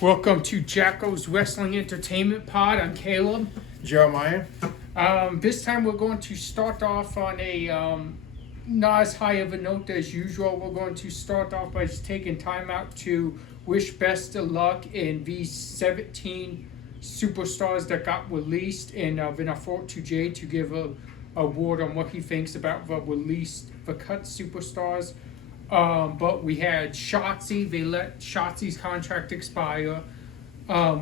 Welcome to Jackal's Wrestling Entertainment Pod. I'm Caleb. Jeremiah. This time we're going to start off on a not as high of a note as usual. We're going to start off by just taking time out to wish best of luck in these 17 superstars that got released, and then I forward to Jay to give a award on what he thinks about the cut superstars. But we had Shotzi. They let Shotzi's contract expire.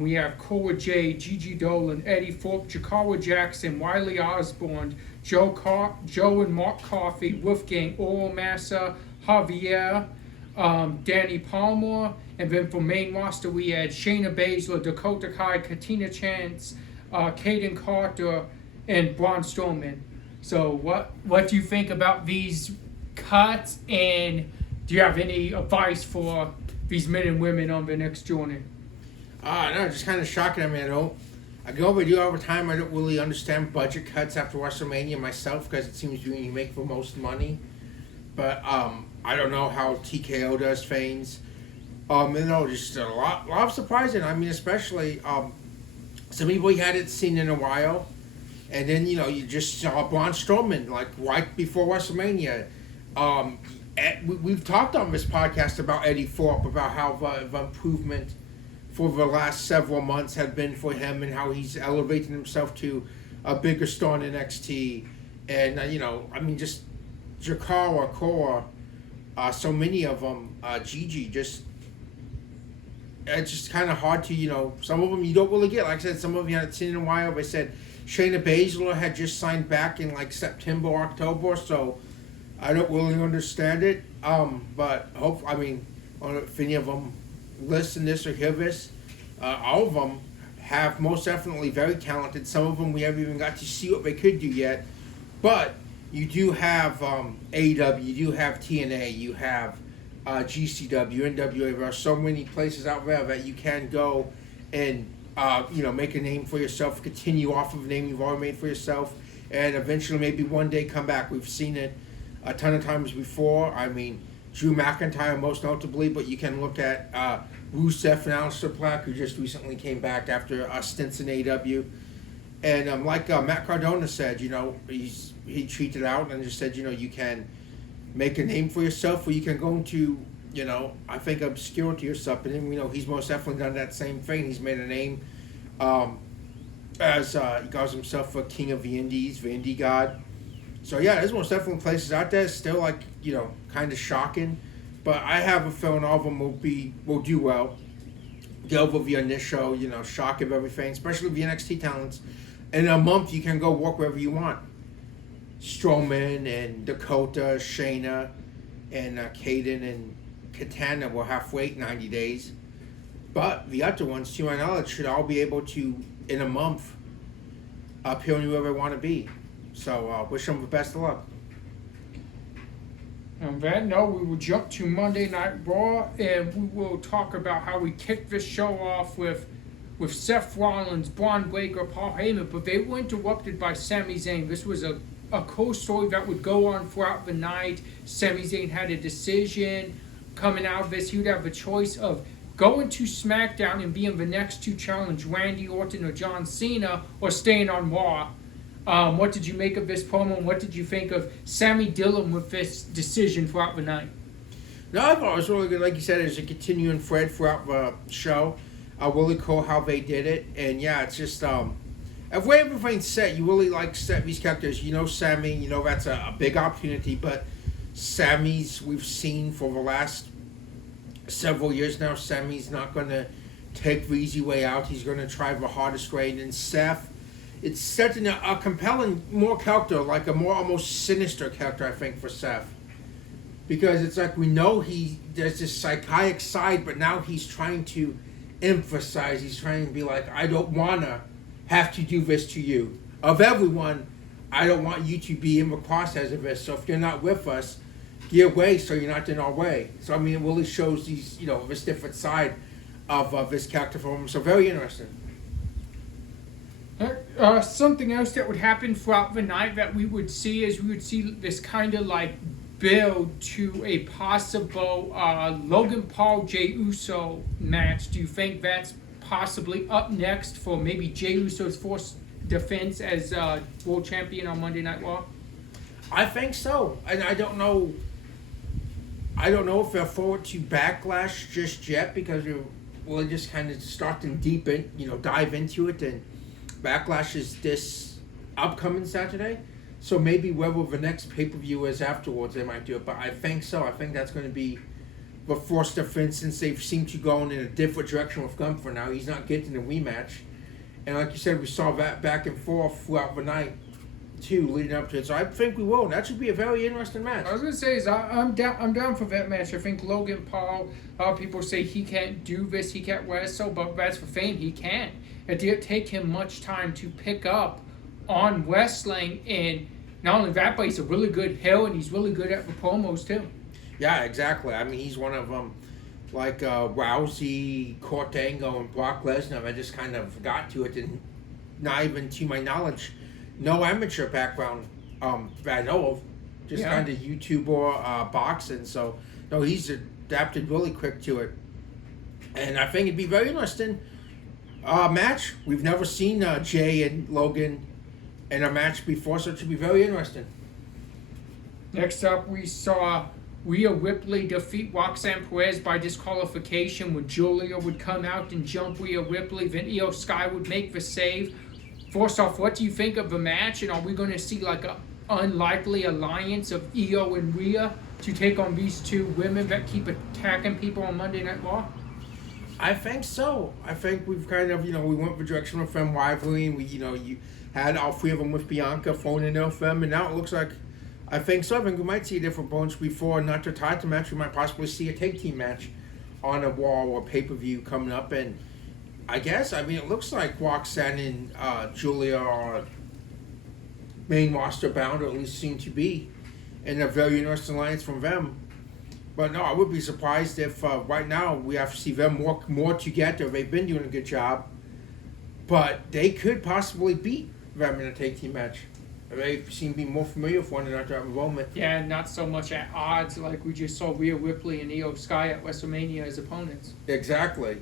We have Cora J, Gigi Dolan, Eddie Thorpe, Jacal Jackson, Wiley Osborne, Joe and Mark Coffey, Wolfgang Oral Massa, Javier, Danny Palmer, and then for main roster we had Shayna Baszler, Dakota Kai, Katina Chance, Kaden Carter, and Braun Strowman. So what do you think about these cuts, and do you have any advice for these men and women on the next journey? No, just kind of shocking. I mean, I go over do all the time. I don't really understand budget cuts after WrestleMania myself because it seems when you make the most money. But I don't know how TKO does things. Just a lot of surprising. I mean, especially some people you hadn't seen in a while. And then, you just saw Braun Strowman, like, right before WrestleMania. We've talked on this podcast about Eddie Thorpe, about how the improvement for the last several months had been for him and how he's elevating himself to a bigger star in NXT. And, just Jacal, Cora, so many of them, Gigi, it's just kind of hard to, some of them you don't really get. Like I said, some of them you haven't seen in a while. They said Shayna Baszler had just signed back in like September or October, so I don't really understand it. But if any of them listen to this or hear this, all of them have most definitely very talented. Some of them we haven't even got to see what they could do yet. But you do have AEW, you do have TNA, you have GCW, NWA. There are so many places out there that you can go and make a name for yourself, continue off of a name you've already made for yourself, and eventually maybe one day come back. We've seen it a ton of times before. I mean, Drew McIntyre most notably, but you can look at Rusev and Aleister Black, who just recently came back after stints in AEW. And like Matt Cardona said, he treated out and just said, you can make a name for yourself, or you can go into I think obscurity or something. And he's most definitely done that same thing. He's made a name as he calls himself a king of the indies, the indie god. So yeah, there's most definitely places out there still kind of shocking, but I have a feeling all of them will do well. Get over the initial shock of everything, especially the NXT talents. In a month, you can go work wherever you want. Strowman and Dakota, Shayna, and Kaden and Katana will have to wait 90 days. But the other ones, to my knowledge, should all be able to, in a month, appear anywhere they want to be. So wish them the best of luck. On that note, we will jump to Monday Night Raw, and we will talk about how we kicked this show off with Seth Rollins, Braun Breaker, Paul Heyman, but they were interrupted by Sami Zayn. This was a cool story that would go on throughout the night. Sami Zayn had a decision coming out of this. He would have a choice of going to SmackDown and being the next to challenge Randy Orton or John Cena, or staying on Raw. What did you make of this promo, and what did you think of Sami dealing with this decision throughout the night? No, I thought it was really good. Like you said, it's a continuing thread throughout the show. Really cool how they did it. And yeah, it's just, if way everything's set, you really set these characters. Sami, that's a big opportunity, but Sami's, we've seen for the last several years now, Sami's not going to take the easy way out. He's going to try the hardest way. And then Seth, it's such a compelling, more character, like a more almost sinister character, I think, for Seth. Because it's like we know there's this psychotic side, but now he's trying to emphasize, he's trying to be like, I don't want to have to do this to you. Of everyone, I don't want you to be in the crosshairs of this. So if you're not with us, get away so you're not in our way. So, it really shows these, this different side of this character for him. So very interesting. Something else that would happen throughout the night that we would see is we would see this kind of build to a possible Logan Paul Jey Uso match. Do you think that's possibly up next for maybe Jey Uso's first defense as world champion on Monday Night Raw? I think so, and I don't know if they're forward to Backlash just yet because we'll just kind of start to dive into it. And Backlash is this upcoming Saturday, so maybe whether the next pay-per-view is afterwards, they might do it. But I think so. I think that's going to be the first defense since they've seemed to go in a different direction with Gunther now. He's not getting a rematch, and like you said, we saw that back and forth throughout the night too, leading up to it. So I think we will. That should be a very interesting match. I was gonna say I'm down for that match. I think Logan Paul. People say he can't do this, he can't wrestle, but that's for fame. He can. It didn't take him much time to pick up on wrestling, and not only that, but he's a really good heel, and he's really good at the promos too. Yeah, exactly. I mean, he's one of them, like Rousey, Kurt Angle, and Brock Lesnar. I just kind of got to it, and not even to my knowledge, no amateur background that I know of, just kind of YouTuber boxing. So, no, he's adapted really quick to it. And I think it'd be very interesting match. We've never seen Jay and Logan in a match before, so it should be very interesting. Next up, we saw Rhea Ripley defeat Roxanne Perez by disqualification when Julia would come out and jump Rhea Ripley. Then Io Sky would make the save. First off, what do you think of the match? And are we going to see like an unlikely alliance of Io and Rhea to take on these two women that keep attacking people on Monday Night Raw? I think so. I think we've kind of, we went the direction of them rivalry, and you had all three of them with Bianca thrown in there with them, and now it looks like, I think so. I think we might see a different bunch before, not a title match. We might possibly see a tag team match on a Raw or pay-per-view coming up, and I guess, it looks like Roxanne and Julia are main roster bound, or at least seem to be, and a very interesting alliance from them. But no, I would be surprised if right now we have to see them work more together. They've been doing a good job, but they could possibly beat them in a tag team match. They seem to be more familiar with one another at the moment. Yeah, not so much at odds like we just saw Rhea Ripley and Io Sky at WrestleMania as opponents. Exactly.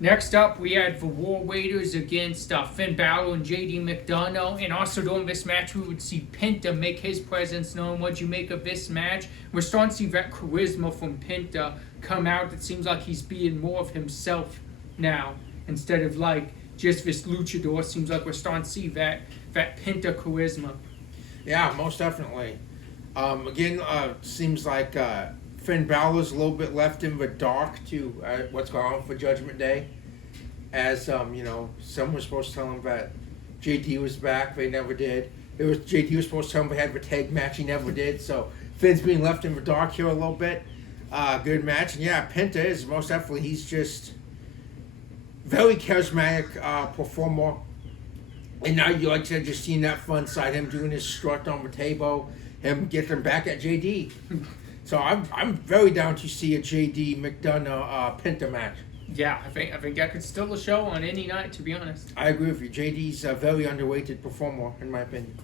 Next up, we had the War Raiders against Finn Balor and JD McDonough. And also during this match, we would see Penta make his presence known. What'd you make of this match? We're starting to see that charisma from Penta come out. It seems like he's being more of himself now instead of like just this luchador. Seems like we're starting to see that Penta charisma. Yeah, most definitely. Again, seems like Finn Balor's a little bit left in the dark to what's going on for Judgment Day. As, someone was supposed to tell him that JD was back, they never did. JD was supposed to tell him they had the tag match, he never did. So Finn's being left in the dark here a little bit. Good match. And yeah, Penta is most definitely, he's just very charismatic performer. And now, like I said, just seeing that fun side, him doing his strut on the table, him getting back at JD. So I'm very down to see a JD McDonough Penta match. Yeah, I think that could still a show on any night, to be honest. I agree with you. JD's a very underrated performer, in my opinion.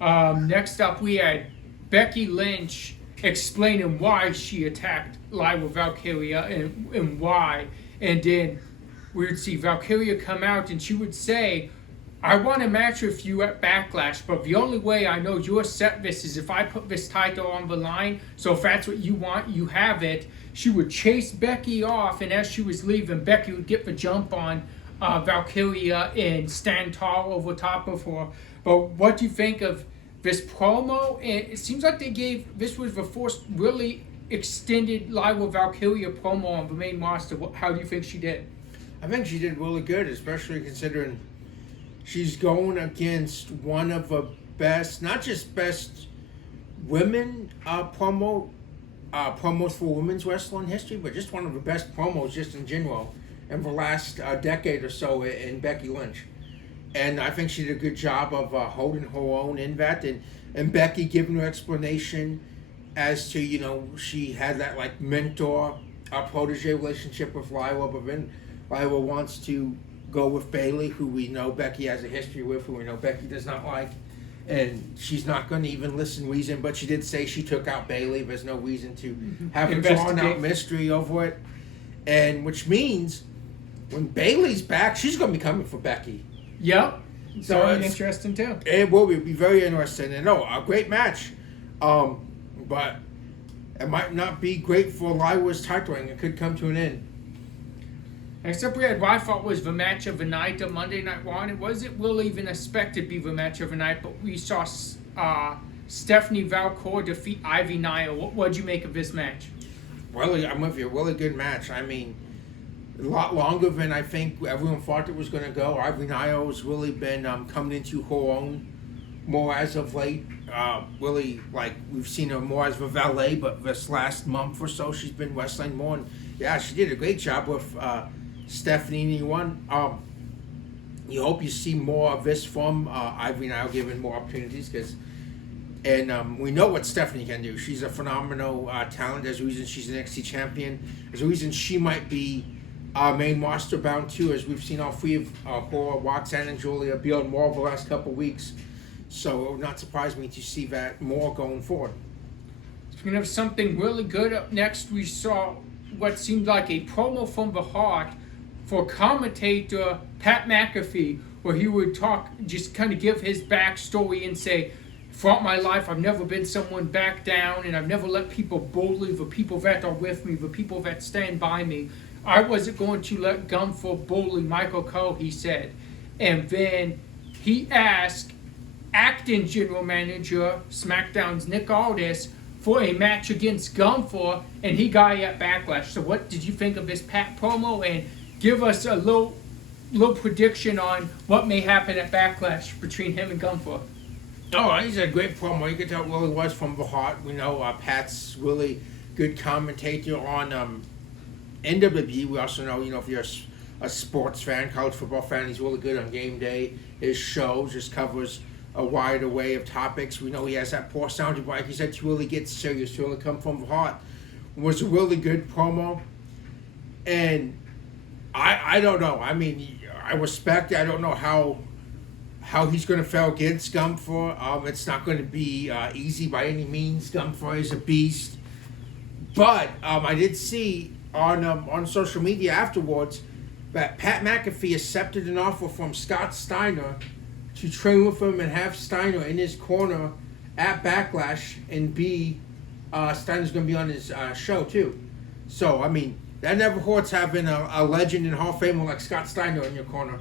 Next up, we had Becky Lynch explaining why she attacked Lyra Valkyria and why. And then we would see Valkyria come out and she would say, I want a match with you at Backlash, but the only way I know you'll set this is if I put this title on the line. So if that's what you want, you have it. She would chase Becky off, and as she was leaving, Becky would get the jump on Valkyria and stand tall over top of her. But what do you think of this promo? And it seems like this was the first really extended Lyra Valkyria promo on the main roster. How do you think she did? I think she did really good, especially considering she's going against one of the best, not just best women promos for women's wrestling history, but just one of the best promos just in general in the last decade or so in Becky Lynch. And I think she did a good job of holding her own in that, and Becky giving her explanation as to, she had that like mentor protege relationship with Lyra, but then Lyra wants to go with Bayley, who we know Becky has a history with, who we know Becky does not like. and she's not going to even listen reason. But she did say she took out Bailey. There's no reason to have a drawn out mystery over it, and which means when Bailey's back, she's going to be coming for Becky. Yep. So very interesting too. It will be very interesting, and a great match. But it might not be great for Lyra's title ring. It could come to an end. Next up, we had what I thought was the match of the night of Monday Night Raw. And it wasn't really even expected to be the match of the night, but we saw Stephanie Valcour defeat Ivy Nile. What'd you make of this match? Really, I'm with you. Really good match. I mean, a lot longer than I think everyone thought it was going to go. Ivy Nile has really been coming into her own more as of late. Really, like, we've seen her more as a valet, but this last month or so, she's been wrestling more. And yeah, she did a great job with Stephanie in E1. You hope you see more of this from Ivy Nile, given more opportunities, and we know what Stephanie can do. She's a phenomenal talent. There's a reason she's an NXT champion. There's a reason she might be main roster bound too, as we've seen all three of her, Roxanne and Julia, be on more over the last couple of weeks. So it would not surprise me to see that more going forward. Speaking of something really good, up next we saw what seemed like a promo from the heart for commentator Pat McAfee, where he would talk, just kind of give his backstory and say, throughout my life, I've never been someone back down, and I've never let people bully the people that are with me, the people that stand by me. I wasn't going to let Gunther bully Michael Cole, he said. And then he asked acting general manager, SmackDown's Nick Aldis, for a match against Gunther, and he got it at Backlash. So what did you think of this Pat promo? And give us a little prediction on what may happen at Backlash between him and Gunther. Oh, he's a great promo. You can tell it really was from the heart. We know Pat's really good commentator on NWB. We also know, if you're a sports fan, college football fan, he's really good on game day. His show just covers a wide array of topics. We know he has that poor sounding bite. He said to really get serious, to really come from the heart. It was a really good promo. And I don't know. I mean, I respect it. I don't know how he's going to fare against Gunther. It's not going to be easy by any means. Gunther is a beast. But I did see on social media afterwards that Pat McAfee accepted an offer from Scott Steiner to train with him and have Steiner in his corner at Backlash, and Steiner's going to be on his show too. So, I mean, that never hurts having a legend and Hall of Famer like Scott Steiner in your corner.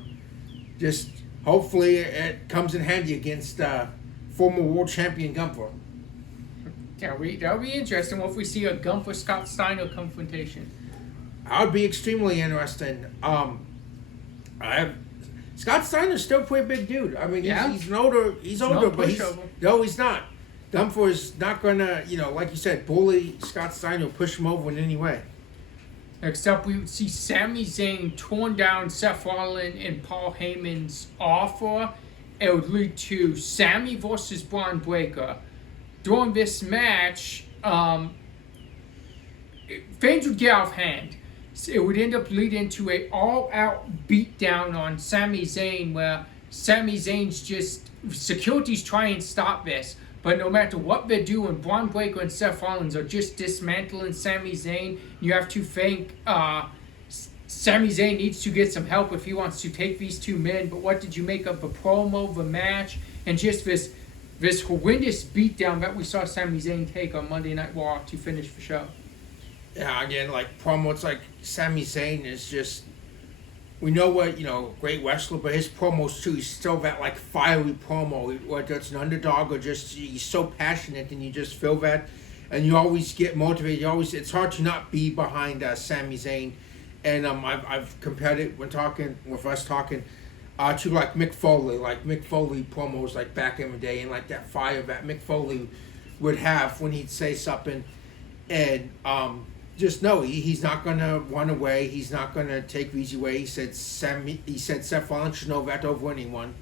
Just hopefully it comes in handy against former world champion Gunther. That'll be interesting. What if we see a Gunther-Scott Steiner confrontation? That would be extremely interesting. Scott Steiner's still a pretty big dude. I mean, he's older, but he's not. Gunther is not going to, like you said, bully Scott Steiner, push him over in any way. Next up, we would see Sami Zayn torn down Seth Rollins and Paul Heyman's offer. It would lead to Sami versus Braun Breaker. During this match, things would get off hand. It would end up leading to an all-out beatdown on Sami Zayn, where Sami Zayn's security's trying to stop this. But no matter what they're doing, Braun Breaker and Seth Rollins are just dismantling Sami Zayn. You have to think Sami Zayn needs to get some help if he wants to take these two men. But what did you make of the promo, the match, and just this horrendous beatdown that we saw Sami Zayn take on Monday Night Raw to finish the show? Yeah, again, like promo, it's like Sami Zayn is just, we know what, great wrestler, but his promos too, he's still that like fiery promo, whether it's an underdog or just, he's so passionate and you just feel that, and you always get motivated, it's hard to not be behind Sami Zayn, and I've compared it when talking to like Mick Foley promos like back in the day, and like that fire that Mick Foley would have when he'd say something, and just know he's not gonna run away. He's not gonna take the easy way. He said Seth Rollins should know that over anyone,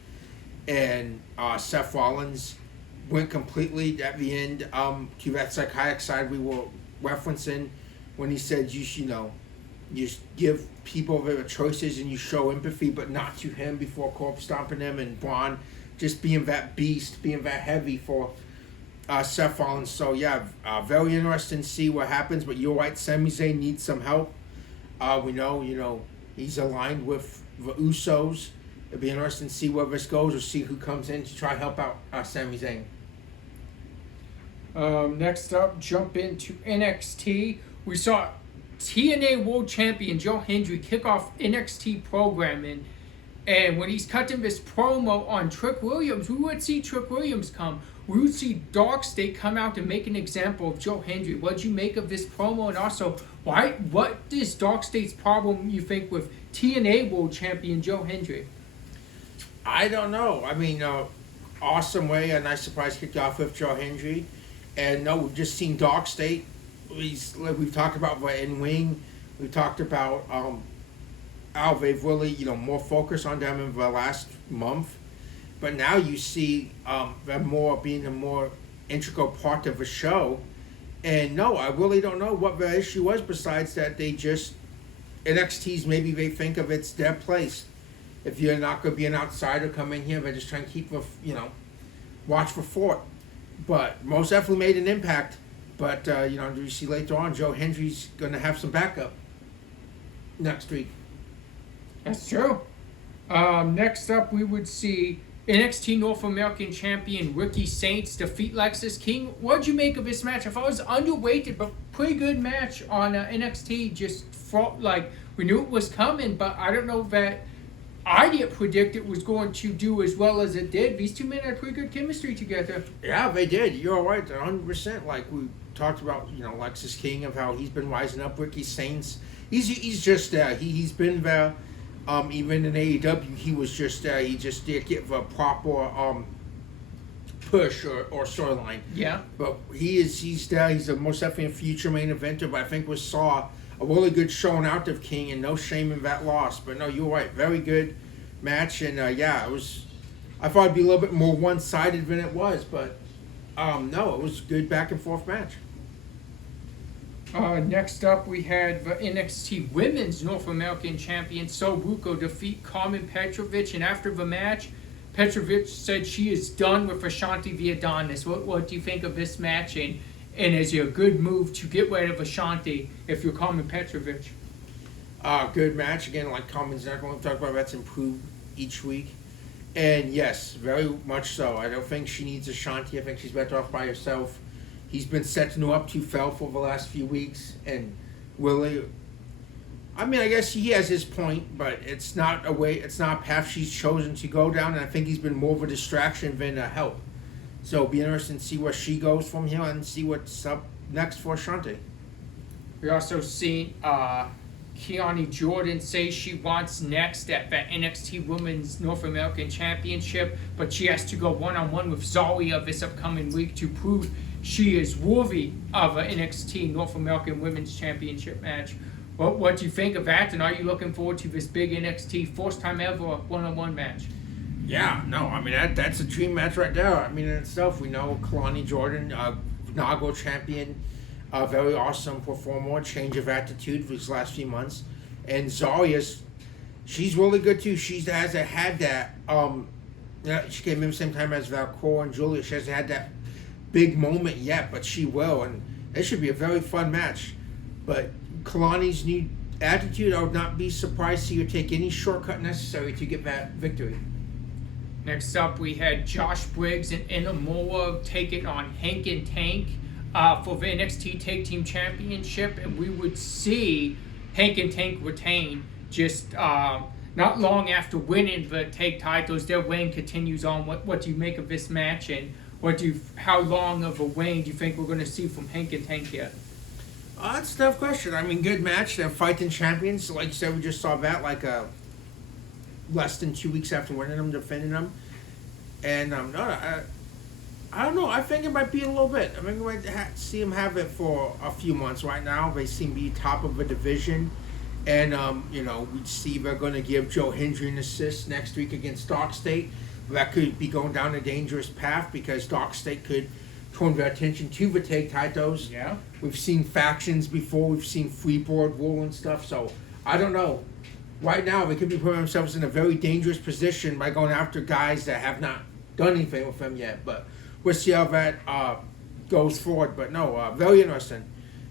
and Seth Rollins went completely at the end to that psychotic side we were referencing when he said you give people their choices and you show empathy, but not to him before corpse stomping them. And Braun just being that beast, being that heavy for Seth Rollins. So yeah, very interesting to see what happens. But you're right, Sami Zayn needs some help. We know, he's aligned with the Usos. It'll be interesting to see where this goes or see who comes in to try to help out Sami Zayn. Next up, jump into NXT. We saw TNA World Champion Joe Hendry kick off NXT programming. And when he's cutting this promo on Trick Williams, we would see Trick Williams come. We would see Dark State come out and make an example of Joe Hendry. What'd you make of this promo? And also, what is Dark State's problem, you think, with TNA World Champion Joe Hendry? I don't know. I mean, awesome way, a nice surprise kicked off with Joe Hendry. And no, we've just seen Dark State. We've talked about in Wing. We've talked about how they've really, more focus on them in the last month. But now you see them being a more integral part of the show. And no, I really don't know what the issue was besides that NXT's maybe they think of it's their place. If you're not going to be an outsider, come in here. They're just trying to keep watch for fort. But most definitely made an impact. But, you see later on, Joe Hendry's going to have some backup next week. That's true. Next up, we would see NXT North American Champion Ricky Saints defeat Lexis King. What'd you make of this match? I thought it was underweighted, but pretty good match on NXT. Just felt like we knew it was coming, but I don't know that I didn't predict it was going to do as well as it did. These two men had pretty good chemistry together. Yeah, they did. You're right, 100%. Like we talked about, Lexis King, of how he's been rising up. Ricky Saints, he's just there. He's been there. Even in AEW, he was just there. He just did give a proper push or storyline. Yeah. But he's there. He's most definitely a future main eventer. But I think we saw a really good showing out of King, and no shame in that loss. But no, you're right. Very good match, and it was. I thought it'd be a little bit more one-sided than it was, but no, it was a good back and forth match. Next up, we had the NXT Women's North American Champion Sobuko defeat Carmen Petrovic, and after the match, Petrovic said she is done with Ashanti Via Adonis. What do you think of this match, and is it a good move to get rid of Ashanti if you're Carmen Petrovic? Good match. Again, like Carmen's not going to talk about, that's improved each week. And yes, very much so. I don't think she needs Ashanti. I think she's better off by herself. He's been setting her up to fail for the last few weeks, and Willie. I mean, I guess he has his point, but it's not a path she's chosen to go down, and I think he's been more of a distraction than a help. So it'll be interesting to see where she goes from here and see what's up next for Ashanti. We also seen Keani Jordan say she wants next at the NXT Women's North American Championship, but she has to go one-on-one with Zarya this upcoming week to prove she is worthy of an NXT North American Women's Championship match. What do you think of that, and are you looking forward to this big NXT first time ever one-on-one match? Yeah, no, I mean, that's a dream match right there. I mean, in itself, we know Kalani Jordan, Nago champion, a very awesome performer, change of attitude for these last few months. And Zarya's, she's really good too. She hasn't had that, she came in the same time as Valcor and Julia. She hasn't had that big moment yet, but she will. And it should be a very fun match. But Kalani's new attitude, I would not be surprised to see her take any shortcut necessary to get that victory. Next up, we had Josh Briggs and Inamoa taking on Hank and Tank for the NXT Tag Team Championship, and we would see Hank and Tank retain just not long after winning the tag titles. Their reign continues on. What do you make of this match, and how long of a reign do you think we're going to see from Hank and Tank here? That's a tough question. I mean, good match. They're fighting champions. Like you said, we just saw that less than 2 weeks after winning them, defending them. And I don't know. I think it might be a little bit. I think we might see them have it for a few months. Right now, they seem to be top of the division. And, we see they're going to give Joe Hendry an assist next week against Dark State. That could be going down a dangerous path because Dark State could turn their attention to the tag titles. Yeah. We've seen factions before. We've seen Freeboard rule and stuff. So, I don't know. Right now, they could be putting themselves in a very dangerous position by going after guys that have not done anything with him yet. But we'll see how that goes forward. But no, very interesting.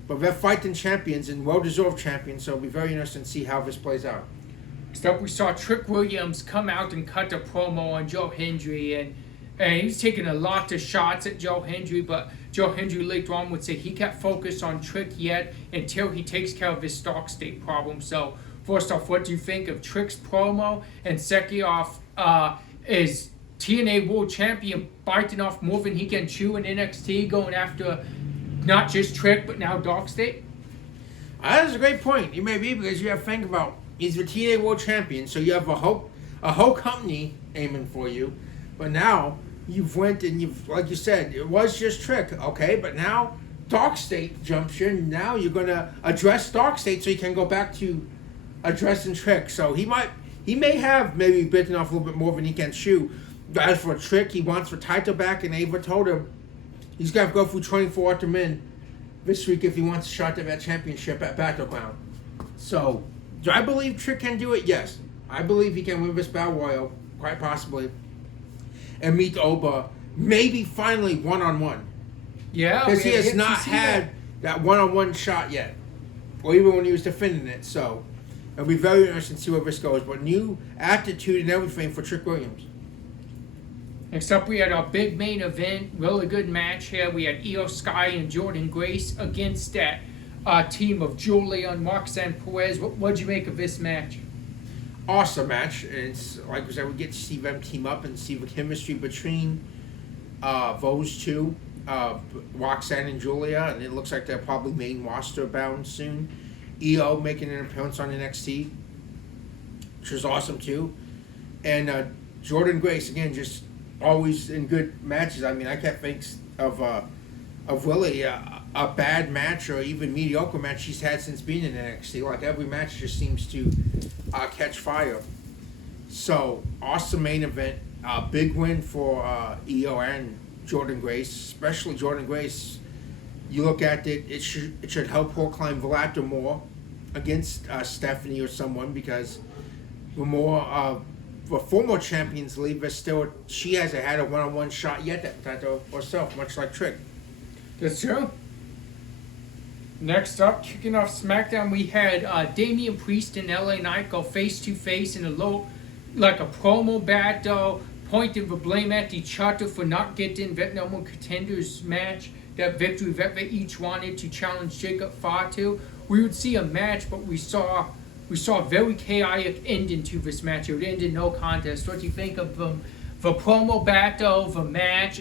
But they're fighting champions and well-deserved champions, so it'll be very interesting to see how this plays out. Next up, we saw Trick Williams come out and cut a promo on Joe Hendry, and he was taking a lot of shots at Joe Hendry, but Joe Hendry later on would say he can't focus on Trick yet until he takes care of his stock state problem. So, first off, what do you think of Trick's promo? And second off, is TNA World Champion biting off more than he can chew in NXT, going after not just Trick, but now Dog State? That's a great point. You may be, because you have to think about, he's the TNA World Champion, so you have a whole company aiming for you. But now you've went and you've, like you said, it was just Trick, okay? But now Dark State jumps in. Now you're gonna address Dark State so you can go back to addressing Trick. So he may have maybe bitten off a little bit more than he can chew. But as for Trick, he wants the title back, and Ava told him he's got to go through 24 other men this week if he wants a shot at that championship at Battleground. So, do I believe Trick can do it? Yes. I believe he can win this Battle Royal, quite possibly, and meet Oba, maybe finally one-on-one. Yeah. Because he has not had that one-on-one shot yet, or even when he was defending it. So, it'll be very interesting to see where this goes. But new attitude and everything for Trick Williams. Next up, we had our big main event. Really good match here. We had Io Sky and Jordan Grace against that team of Julia and Roxanne Perez. What'd you make of this match? Awesome match. And it's like I said, we get to see them team up and see the chemistry between those two, Roxanne and Julia, and it looks like they're probably main roster bound soon. Io making an appearance on NXT, which is awesome too. And Jordan Grace, again, just always in good matches. I mean, I can't think of really a bad match or even mediocre match she's had since being in NXT. Like, every match just seems to catch fire. So, awesome main event. Big win for Io and Jordan Grace, especially Jordan Grace. You look at it, it should help her climb the ladder more against Stephanie or someone, because the more the former champions leave, but still she hasn't had a one-on-one shot yet at the title herself, much like Trick. That's true. Next up, kicking off SmackDown, we had Damian Priest and LA Knight go face-to-face in a promo battle, pointing the blame at each other for not getting that number one contenders match, that victory that they each wanted to challenge Jacob Farr to. We would see a match, but we saw a very chaotic ending to this match. It ended no contest. What do you think of the promo battle, the match,